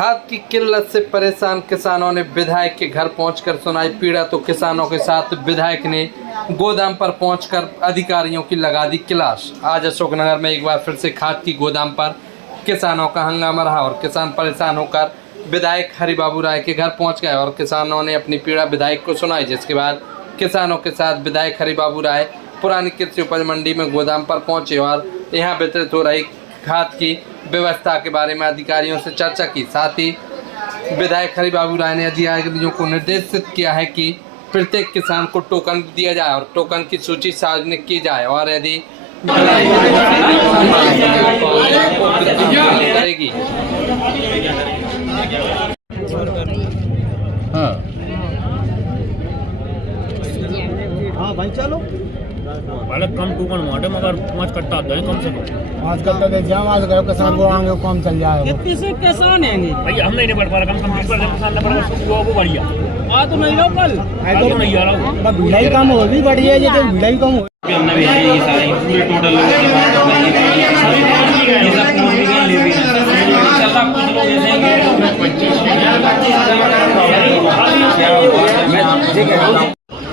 खाद की किल्लत से परेशान किसानों ने विधायक के घर पहुंचकर सुनाई पीड़ा। तो किसानों के साथ विधायक ने गोदाम पर पहुंचकर अधिकारियों की लगा दी क्लास। आज अशोकनगर में एक बार फिर से खाद की गोदाम पर किसानों का हंगामा रहा और किसान परेशान होकर विधायक हरिबाबू राय के घर पहुंच गए और किसानों ने अपनी पीड़ा विधायक को सुनाई। जिसके बाद किसानों के साथ विधायक हरिबाबू राय पुरानी कृषि उपज मंडी में गोदाम पर पहुंचे और यहाँ वितरित हो रही खाद की व्यवस्था के बारे में अधिकारियों से चर्चा की। साथ ही विधायक हरिबाबू राय ने अधिकारियों को निर्देशित किया है कि प्रत्येक किसान को टोकन दिया जाए और टोकन की सूची सार्वजनिक की जाए और यदि करेगी। हाँ भाई चलो पहले कम टूकन माटे मगर 5 कट्टा दे कम से कम 5 कट्टा दे जाम आज करो किसान को आगे कम चल जाएगा। कितने से किसान है नहीं भाई हम नहीं बढ़ पा रहा कम कर दे किसान ने पर वो बढ़िया आ तो नहीं लो कल तो नहीं आ रहा भिड़ाई कम हो भी बढ़िया है तो भिड़ाई कम हो। हमने भी ये सारी पूरे टोटल लोगों की बात बताई है। ये सब कुछ भी ले भी चलता कुछ लोग ऐसे हैं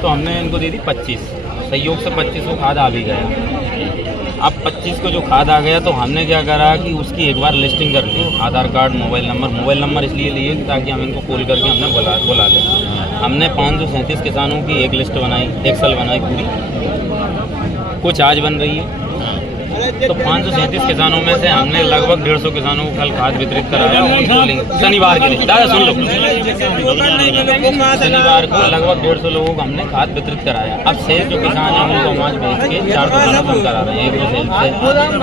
तो हमने इनको दे दी 25 सहयोग से 25 को खाद आ भी गया। अब 25 को जो खाद आ गया तो हमने क्या करा कि उसकी एक बार लिस्टिंग कर ली। आधार कार्ड मोबाइल नंबर इसलिए लिए ताकि हम इनको कॉल करके हमने बुला लें। हमने 537 किसानों की एक लिस्ट बनाई, एक्सेल बनाई पूरी, कुछ आज बन रही है। तो 537 किसानों में से हमने लगभग 150 किसानों को कल खाद वितरित कराया शनिवार के लिए। दादा सुन लो, शनिवार को लगभग 150 लोगों को हमने खाद वितरित कराया। अब शेष जो किसान हैं उनको आज भेज के 400 किसान करा रहे हैं।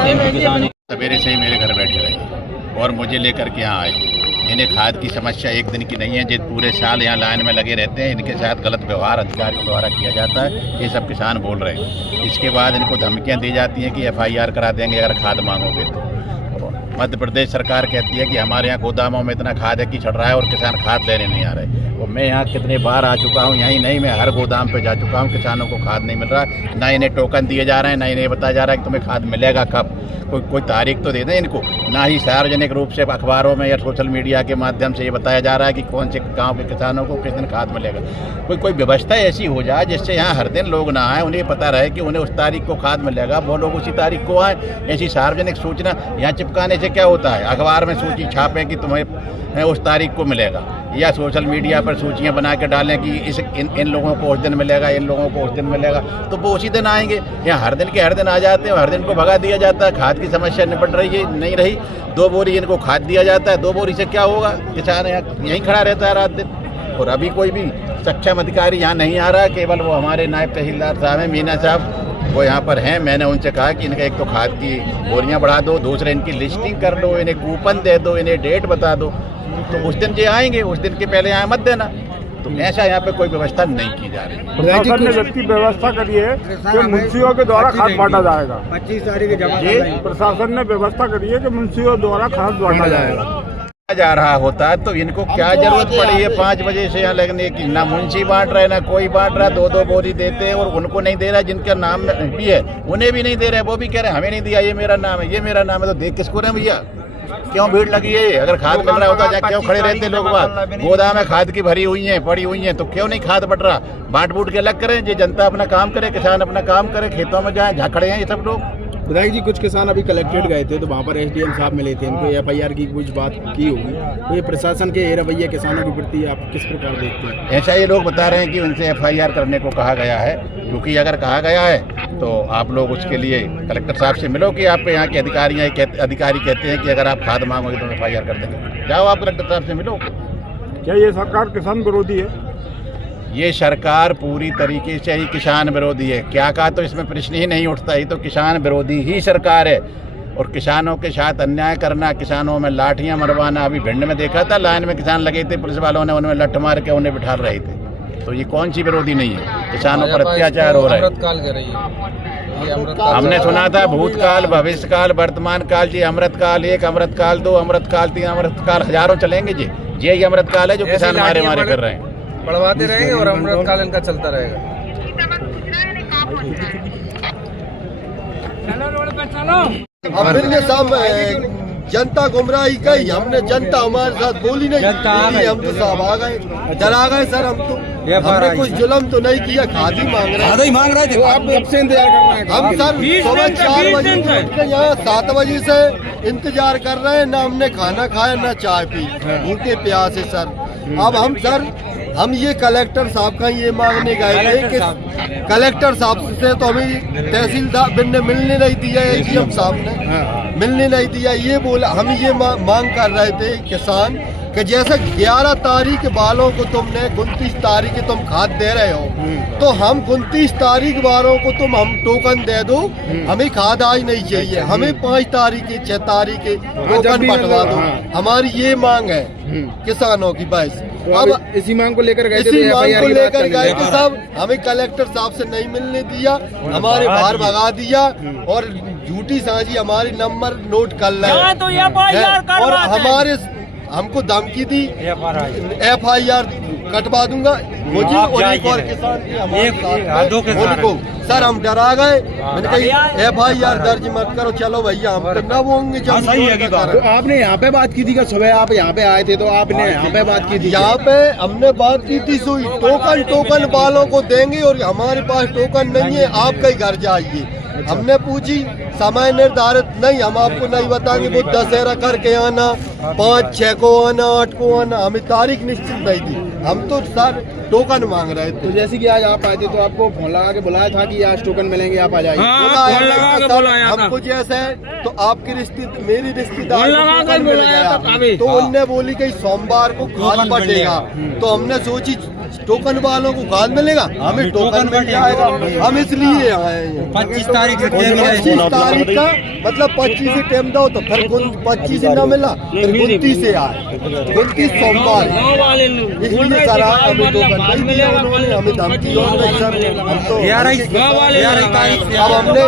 एक किसान सवेरे से ही मेरे घर बैठे रहे और मुझे लेकर के यहाँ आए। इन्हें खाद की समस्या एक दिन की नहीं है, जो पूरे साल यहाँ लाइन में लगे रहते हैं। इनके साथ गलत व्यवहार अधिकारियों द्वारा किया जाता है, ये सब किसान बोल रहे हैं। इसके बाद इनको धमकियाँ दी जाती हैं कि FIR करा देंगे अगर खाद मांगोगे तो। मध्य प्रदेश सरकार कहती है कि हमारे यहाँ गोदामों में इतना खाद है कि चढ़ रहा है और किसान खाद लेने नहीं आ रहे। और मैं यहाँ कितने बार आ चुका हूँ, यहीं नहीं मैं हर गोदाम पे जा चुका हूँ। किसानों को खाद नहीं मिल रहा, ना इन्हें टोकन दिए जा रहे हैं, ना इन्हें बताया जा रहा है कि तुम्हें खाद मिलेगा कब। कोई तारीख तो दे दें इनको। ना ही सार्वजनिक रूप से अखबारों में या सोशल मीडिया के माध्यम से ये बताया जा रहा है कि कौन से गाँव के किसानों को किस दिन खाद मिलेगा। कोई व्यवस्था ऐसी हो जाए जिससे यहाँ हर दिन लोग ना आए, उन्हें पता रहे कि उन्हें उस तारीख को खाद मिलेगा, वो लोग उसी तारीख को आए। ऐसी सार्वजनिक सूचना यहाँ चिपकाने से क्या होता है, अखबार में सूची छापें कि तुम्हें उस तारीख को मिलेगा, या सोशल मीडिया पर सूचियाँ बना के डालें कि इन लोगों को उस दिन मिलेगा, इन लोगों को उस दिन मिलेगा, तो वो उसी दिन आएंगे। यहाँ हर दिन के हर दिन आ जाते हैं, हर दिन को भगा दिया जाता है। खाद की समस्या निपट रही है नहीं रही, 2 बोरी इनको खाद दिया जाता है। 2 बोरी से क्या होगा, किसान यहीं खड़ा रहता है रात दिन। और अभी कोई भी सक्षम अधिकारी यहाँ नहीं आ रहा, केवल वो हमारे नायब तहसीलदार साहब हैं, मीना साहब, वो यहाँ पर हैं। मैंने उनसे कहा कि इनका एक तो खाद की बोरियाँ बढ़ा दो, दूसरे इनकी लिस्टिंग कर दो, इन्हें कूपन दे दो, इन्हें डेट बता दो, तो उस दिन जो आएंगे उस दिन के पहले यहाँ मत देना। तो ऐसा यहाँ पे कोई व्यवस्था नहीं की जा रही। प्रशासन ने जबकि व्यवस्था करी है कि मुंशियों के द्वारा खाद बांटा जाएगा। 25 तारीख के जमा प्रशासन ने व्यवस्था करी है कि मुंशियों द्वारा खाद बांटा जाएगा। जा रहा होता तो इनको क्या जरूरत पड़ी है 5 बजे से यहाँ लगने की। ना मुंशी बांट रहे, ना कोई बांट रहा। 2-2 बोरी देते हैं और उनको नहीं दे रहा जिनका नाम भी है, उन्हें भी नहीं दे रहे। वो भी कह रहे हैं हमें नहीं दिया, ये मेरा नाम है, ये मेरा नाम है। तो देख किसको रहे भैया, क्यों भीड़ लगी है? अगर खाद मिल रहा होता क्यों खड़े रहते लोग? बात गोदाम में खाद की भरी हुई है, पड़ी हुई है, तो क्यों नहीं खाद बट रहा? बांट बूट के अलग करें, ये जनता अपना काम करे, किसान अपना काम करे, खेतों में जाए, जहाँ खड़े हैं ये सब लोग। विधायक जी, कुछ किसान अभी कलेक्ट्रेट गए थे तो वहाँ पर SDM साहब मिले थे, इनको FIR की कुछ बात की होगी, तो ये प्रशासन के रवैये किसानों के प्रति आप किस प्रकार देखते हैं? ऐसा ये लोग बता रहे हैं कि उनसे FIR करने को कहा गया है, क्योंकि अगर कहा गया है तो आप लोग उसके लिए कलेक्टर साहब से मिलो कि आप यहाँ के अधिकारी कहते हैं कि अगर आप खाद मांगोगे तो FIR कर देंगे। जाओ आप कलेक्टर साहब से मिलो। क्या ये सरकार किसान विरोधी है? ये सरकार पूरी तरीके से ही किसान विरोधी है। क्या कहा तो इसमें प्रश्न ही नहीं उठता, ये तो किसान विरोधी ही सरकार है। और किसानों के साथ अन्याय करना, किसानों में लाठियां मरवाना, अभी भिंड में देखा था, लाइन में किसान लगे थे, पुलिस वालों ने उनमें लठ मार के उन्हें बिठा रहे थे। तो ये कौन सी विरोधी नहीं है? किसानों पर अत्याचार हो रहा है। हमने सुना था भूतकाल, भविष्यकाल, वर्तमान काल। जी अमृतकाल 1, अमृतकाल 2, अमृतकाल 3, अमृतकाल हजारों चलेंगे जी। यही अमृतकाल है जो किसान मारे कर रहे हैं। बढ़वाते रहेंगे और अमृतकाल इनका चलता रहेगा। अब फिर ये सब जनता गुमराही कही, हमने जनता हमारे साथ बोली नहीं, इसलिए हम तो साहब आ गए, डरा गए सर। हम तो हमने कुछ जुल्म तो नहीं किया, खादी मांग रहे थे। तो आप कब से इंतजार कर रहे हैं? हम सर सुबह 4 बजे उठ के यहाँ 7 बजे से इंतजार कर रहे हैं, ना हमने खाना खाया ना चाय पी, भूखे प्यासे सर। अब हम ये कलेक्टर साहब का ये मांगने गए थे कि कलेक्टर साहब से तो हमें तहसीलदार ने मिलने नहीं दिया, एजीएम साहब ने मिलने नहीं दिया। ये बोला, हम ये मांग कर रहे थे किसान कि जैसे 11 तारीख वालों को तुमने 29 तारीख तुम खाद दे रहे हो, तो हम 29 तारीख वालों को हम टोकन दे दो, हमें खाद आज नहीं चाहिए, हमें 5 तारीख 6 तारीख टोकन बंटवा दो। हमारी ये मांग है किसानों की। बस तो अब इसी मांग को लेकर गए थे, इसी मांग को लेकर गए थे साहब। हमें कलेक्टर साहब से नहीं मिलने दिया, हमारे बाहर भगा दिया और झूठी साझी हमारी नंबर नोट कर यहाँ तो FIR और हमारे हमको धमकी दी, FIR कटवा दूंगा मुझे और एक और किसान की हमारे साथ में, उनको सर हम डरा गए। मैंने कही FIR दर्ज मत करो, चलो भैया हम तो न होंगे। तो आपने यहाँ पे बात की थी कि सुबह आप यहाँ पे आए थे, तो आपने यहाँ पे बात की थी? यहाँ पे हमने बात की थी, सुई टोकन वालों को देंगे और हमारे पास टोकन नहीं है, आप कहीं घर जाइए। हमने पूछी, समय निर्धारित नहीं, हम आपको नहीं बताएंगे, वो 10 करके आना, 5, 6 को आना, 8 को आना, हमें तारीख निश्चित नहीं थी। हम तो सर टोकन मांग रहे थे। तो जैसे कि आज आप आए थे तो आपको फोन लगा के बुलाया था कि आज टोकन मिलेंगे, आप आ जाइए? हमको जैसे तो आपकी मेरी रिश्तेदार तो उनने बोली कि सोमवार को खाद बटेगा, तो हमने सोची टोकन वालों को खाद मिलेगा, हमें टोकन मिल जाएगा। हम इसलिए आए हैं 25 तारीख का मतलब 25 से टाइम दो, तो फिर 25 से न मिला, फिर 29 से आए, 29 सोमवार, इसलिए सर हमें टोकन नहीं मिला उन्होंने, हमें धमकी और सर हम तो अब हमने